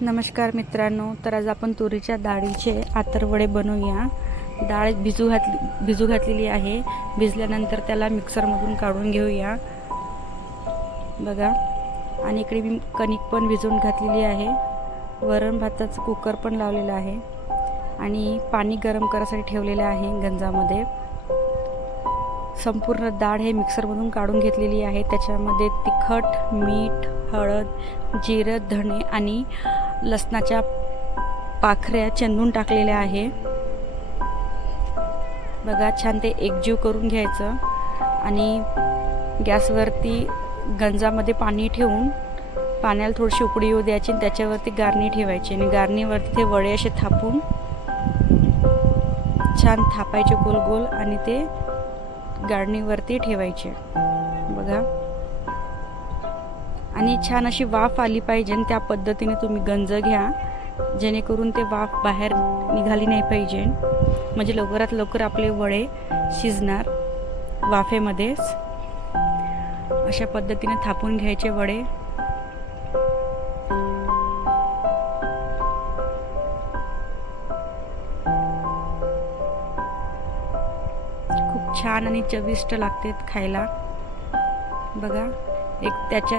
नमस्कार मित्रांनो, तर आज आपण तुरीच्या डाळीचे आतरवडे बनवूया। डाळ भिजू घातलेली आहे। भिजल्यानंतर त्याला मिक्सरमधून काढून घेऊया बघा। आणि इकडे मी कणिक पण भिजवून घातलेली आहे। वरण भाताचा कुकर पण लावलेला आहे आणि पाणी गरम करायसाठी ठेवलेले आहे गंजामध्ये। संपूर्ण डाळ हे मिक्सरमधून काढून घेतलेली आहे। त्याच्यामध्ये तिखट, मीठ, हळद, जिरे, धणे आणि लसणाच्या पाखऱ्या चेंदून टाकलेल्या आहे बघा। छान ते एकजीव करून घ्यायचं आणि गॅसवरती गंजामध्ये पाणी ठेवून पाण्याला थोडीशी उकळी येऊ द्यायची आणि त्याच्यावरती गारणी ठेवायची आणि गारणीवरती ते वडे असे थापून छान थापायचे गोल गोल आणि ते गारणीवरती ठेवायचे बघा। आणि छान अशी वाफ आली पाहिजे आणि त्या पद्धतीने तुम्ही गंज घ्या, जेणेकरून ते वाफ बाहेर निघाली नाही पाहिजे, म्हणजे लवकरात लवकर आपले वडे शिजणार वाफेमध्येच। अशा पद्धतीने थापून घ्यायचे वडे। खूप छान आणि चविष्ट लागतात खायला बघा।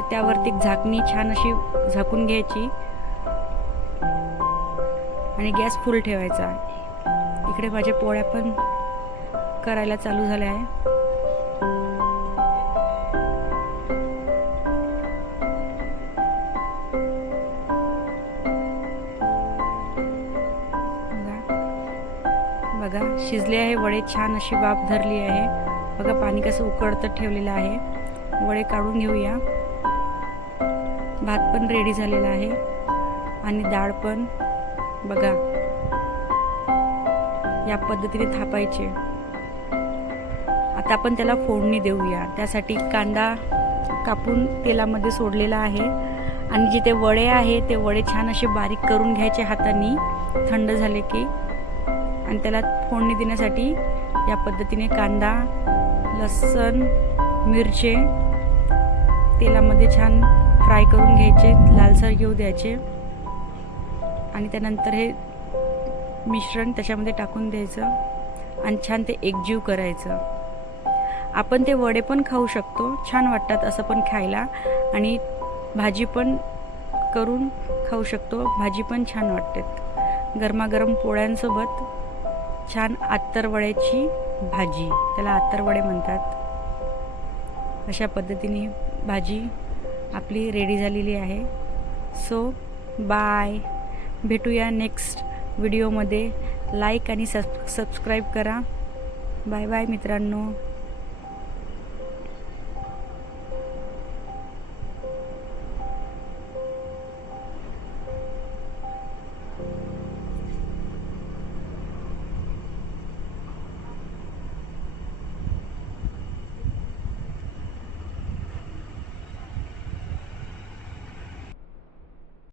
त्यावरती झाकणी छान अशी झाकून घ्यायची आणि गॅस फुल ठेवायचा। इकडे माझ्या पोळ्या पण करायला चालू झाल्या आहे बघा। शिजले आहे वडे, छान अशी वाफ धरली आहे बघा। पाणी कसं उकळतं ठेवलेलं आहे। वडे काढून घेऊया। भात पण रेडी झालेला आहे आणि डाळ पण बघा या पद्धतीने थापायचे। आता आपण त्याला फोडणी देऊया। त्यासाठी कांदा कापून तेलामध्ये सोडलेला आहे आणि जिथे वडे आहे ते वडे छान असे बारीक करून घ्यायचे हाताने थंड झाले की, आणि त्याला फोडणी देण्यासाठी या पद्धतीने कांदा, लसूण, मिरची तेलामध्ये छान फ्राय करून घ्यायचे, लालसर घेऊ द्यायचे आणि त्यानंतर हे मिश्रण त्याच्यामध्ये टाकून द्यायचं आणि छान ते एकजीव करायचं। आपण ते वडे पण खाऊ शकतो, छान वाटतात असं पण खायला, आणि भाजी पण करून खाऊ शकतो, भाजी पण छान वाटते। गरमागरम पोळ्यांसोबत छान आतरवड्याची भाजी, त्याला आतरवडे म्हणतात। अशा पद्धतीने भाजी आपली रेडी झालेली आहे। सो बाय, भेटूया नेक्स्ट व्हिडिओमध्ये। लाईक आणि सबस्क्राईब करा। बाय बाय मित्रांनो।